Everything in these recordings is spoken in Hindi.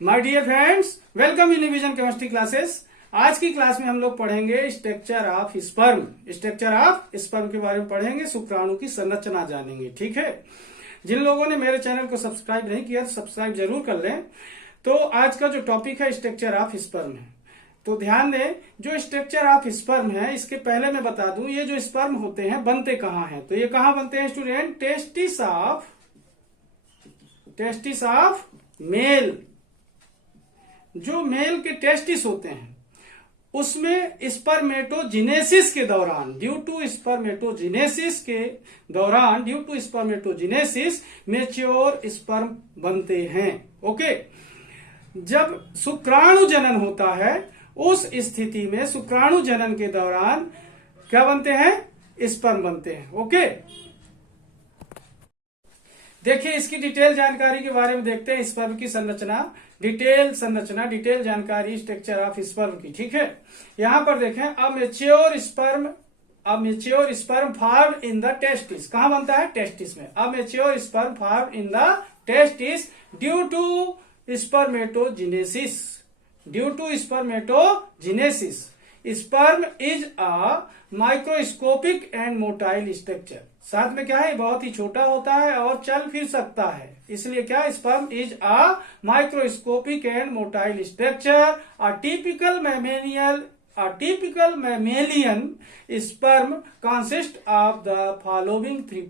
My dear friends, welcome in revision chemistry classes. आज की क्लास में हम लोग पढ़ेंगे structure of sperm. Structure of sperm के बारे में पढ़ेंगे, शुक्राणु की संरचना जानेंगे। ठीक है, जिन लोगों ने मेरे चैनल को सब्सक्राइब नहीं किया तो सब्सक्राइब जरूर कर लें। तो आज का जो टॉपिक है स्ट्रक्चर ऑफ स्पर्म है। तो ध्यान दें, जो स्ट्रक्चर ऑफ स्पर्म है इसके पहले मैं बता दूं, ये जो स्पर्म होते हैं बनते कहाँ हैं। तो ये कहाँ बनते हैं स्टूडेंट? Testis of male. जो मेल के टेस्टिस होते हैं उसमें स्पर्मेटोजिनेसिस के दौरान, due to spermatogenesis mature sperm बनते हैं। ओके, जब शुक्राणु जनन होता है उस स्थिति में शुक्राणु जनन के दौरान क्या बनते हैं? स्पर्म बनते हैं। ओके, देखिए इसकी डिटेल जानकारी के बारे में देखते हैं। स्पर्म की संरचना, डिटेल जानकारी स्ट्रक्चर ऑफ स्पर्म की। ठीक है, यहां पर देखें, a mature sperm form in the testis. कहां बनता है? टेस्टिस में। A mature sperm form in the testis due to spermatogenesis. Sperm is a microscopic and motile structure. साथ में क्या है? बहुत ही छोटा होता है और चल फिर सकता है, इसलिए क्या? Sperm is a microscopic and motile structure. A typical mammalian sperm consist of the following three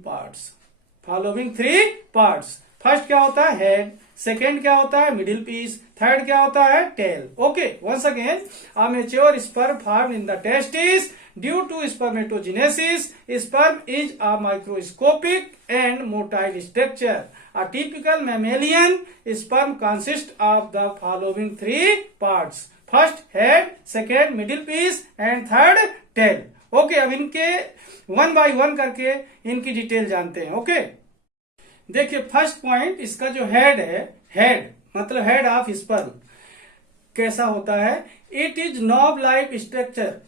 parts. First क्या होता है? हेड। सेकेंड क्या होता है? Middle piece. थर्ड क्या होता है? Tail. Okay, once again, a mature sperm form in the testis due to spermatogenesis. Sperm is a microscopic and motile structure. A typical mammalian sperm consist of the following three parts. First head, second middle piece and third tail. Okay, अब इनके वन बाय वन करके इनकी डिटेल जानते हैं। ओके, देखिए फर्स्ट पॉइंट, इसका जो हेड है, हेड मतलब हेड ऑफ स्पर्म कैसा होता है? It is knob like structure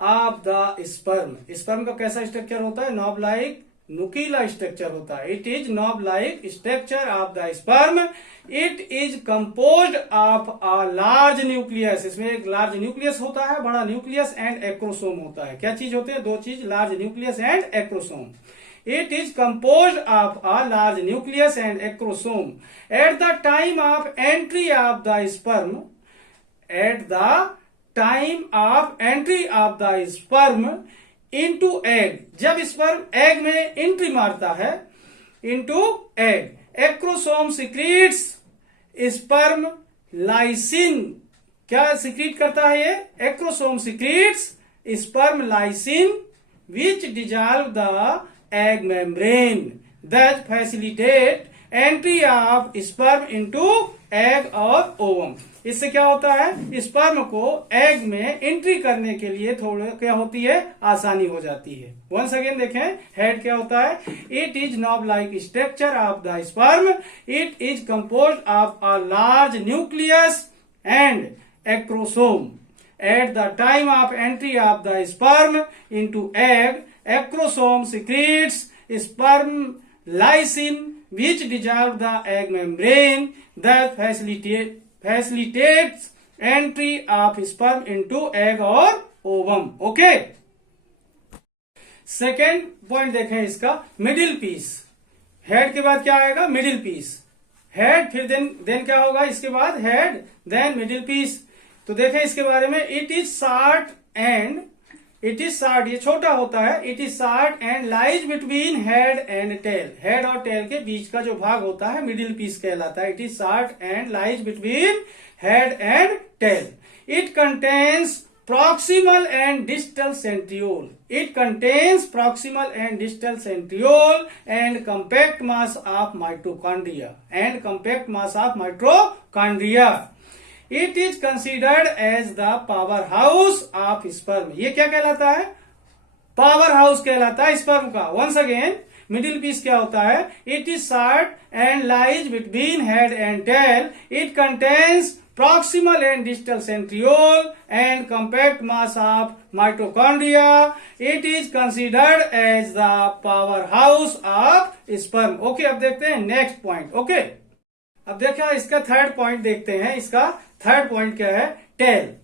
of the sperm. Sperm का कैसा स्ट्रक्चर होता है? नॉब लाइक, नुकीला स्ट्रक्चर होता है। It is knob like structure of the sperm. It is composed of a large nucleus. इसमें एक लार्ज न्यूक्लियस होता है, बड़ा न्यूक्लियस, एंड एक्रोसोम होता है। क्या चीज होते हैं? दो चीज, large nucleus and acrosome. It is composed of a large nucleus and acrosome. At the time of entry of the sperm into egg, जब स्पर्म एग में एंट्री मारता है, into egg, acrosome secretes sperm lysine. क्या सिक्रीट करता है ये? Acrosome secretes sperm lysine which dissolve the egg membrane, that facilitate entry of sperm into egg और ovum. इससे क्या होता है? स्पर्म को एग में एंट्री करने के लिए थोड़ा क्या होती है? आसानी हो जाती है। वंस अगेन देखें, हेड क्या होता है? It is knob like structure of the sperm. It is composed of a large nucleus and acrosome. At the time of entry of the sperm into egg, acrosome secretes sperm lysine which dissolve the egg membrane, that facilitates entry of sperm into egg or ovum. Okay, second point देखें इसका, मिडिल पीस। हेड के बाद क्या आएगा? Middle piece. हेड, फिर देन क्या होगा? इसके बाद हेड, देन मिडिल पीस। तो देखें इसके बारे में, इट इज शार्ट, ये छोटा होता है। It is short and lies between head and tail. Head और टेल के बीच का जो भाग होता है मिडिल पीस कहलाता है। It is short and lies between head and tail. It contains proximal and distal centriole. It contains proximal and distal centriole and compact mass of mitochondria. It is considered as the powerhouse of sperm. ये क्या कहलाता है? पावर हाउस कहलाता है स्पर्म का। वंस अगेन, मिडिल पीस क्या होता है? It is short and lies between head and tail. It contains proximal and distal centriole and compact mass of mitochondria. It is considered as the powerhouse of sperm. Okay, अब देखते हैं नेक्स्ट पॉइंट. ओके, अब देखिए इसका थर्ड पॉइंट देखते हैं। इसका थर्ड पॉइंट क्या है? टेल।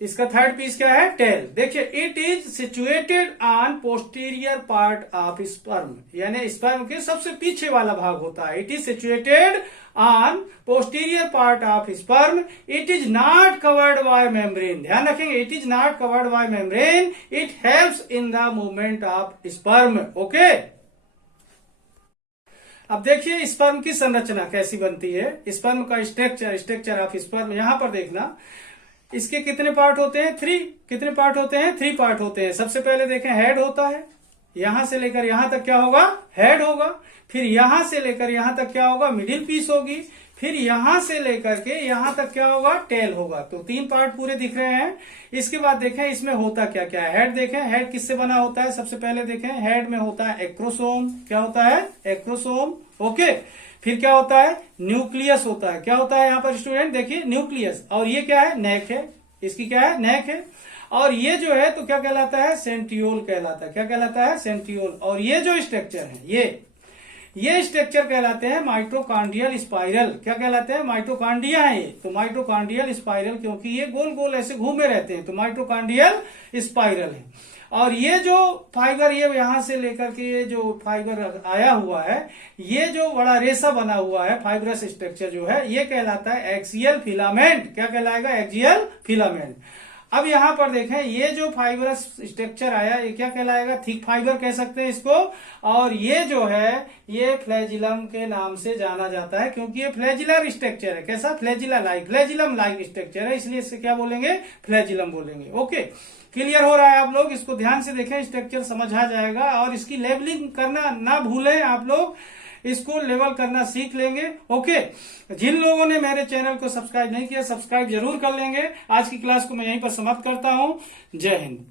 इसका थर्ड पीस क्या है? टेल। देखिए, it is situated on posterior part of sperm, यानी स्पर्म के सबसे पीछे वाला भाग होता है। It is situated on posterior part of sperm. It is not covered by membrane. ध्यान रखेंगे, it is not covered by membrane. It helps in the movement of sperm. Okay, अब देखिए स्पर्म की संरचना कैसी बनती है। स्पर्म का स्ट्रक्चर ऑफ स्पर्म यहां पर देखना। इसके कितने पार्ट होते हैं? 3। कितने पार्ट होते हैं? 3 पार्ट होते हैं। सबसे पहले देखें, हेड होता है। यहां से लेकर यहां तक क्या होगा? हेड होगा। फिर यहां से लेकर यहां तक क्या होगा? मिडिल पीस होगी। फिर यहां से लेकर के यहां तक क्या होगा? टेल होगा। तो 3 पार्ट पूरे दिख रहे हैं। इसके बाद देखें इसमें होता क्या क्या है। हेड देखें, हेड किससे बना होता है? सबसे पहले देखें, हेड में होता है एक्रोसोम। क्या होता है? एक्रोसोम। ओके, फिर क्या होता है? न्यूक्लियस होता है। क्या होता है यहाँ पर स्टूडेंट? देखिए न्यूक्लियस। और ये क्या है? नेक है। इसकी क्या है? नेक है। और ये जो है तो क्या कहलाता है? सेंट्रियोल कहलाता है। क्या कहलाता है? सेंट्रियोल। और ये जो स्ट्रक्चर है, ये स्ट्रक्चर कहलाते हैं माइटोकॉन्ड्रियल स्पाइरल। क्या कहलाते हैं? माइटोकॉन्ड्रिया है ये। तो माइटोकॉन्ड्रियल स्पाइरल, क्योंकि ये गोल गोल ऐसे घूमे रहते हैं, तो माइटोकॉन्ड्रियल स्पाइरल है। और ये जो फाइबर, ये यहां से लेकर के ये जो फाइबर आया हुआ है, ये जो बड़ा रेसा बना हुआ है, फाइब्रस स्ट्रक्चर जो है, ये कहलाता है एक्सियल फिलामेंट। क्या कहलाएगा? Axial filament. अब यहां पर देखें, ये जो फाइबरस स्ट्रक्चर आया, ये क्या कहलाएगा? थिक फाइबर कह सकते हैं इसको। और ये जो है, ये फ्लैजिलम के नाम से जाना जाता है, क्योंकि ये फ्लैजिलर स्ट्रक्चर है। कैसा? फ्लैजिलम लाइक स्ट्रक्चर है, इसलिए इससे क्या बोलेंगे? फ्लैजिलम बोलेंगे। ओके, क्लियर हो रहा है? आप लोग इसको ध्यान से देखें, स्ट्रक्चर समझ आ जाएगा। और इसकी लेवलिंग करना ना भूलें आप लोग, इसको लेवल करना सीख लेंगे। ओके, जिन लोगों ने मेरे चैनल को सब्सक्राइब नहीं किया, सब्सक्राइब जरूर कर लेंगे। आज की क्लास को मैं यहीं पर समाप्त करता हूं। जय हिंद।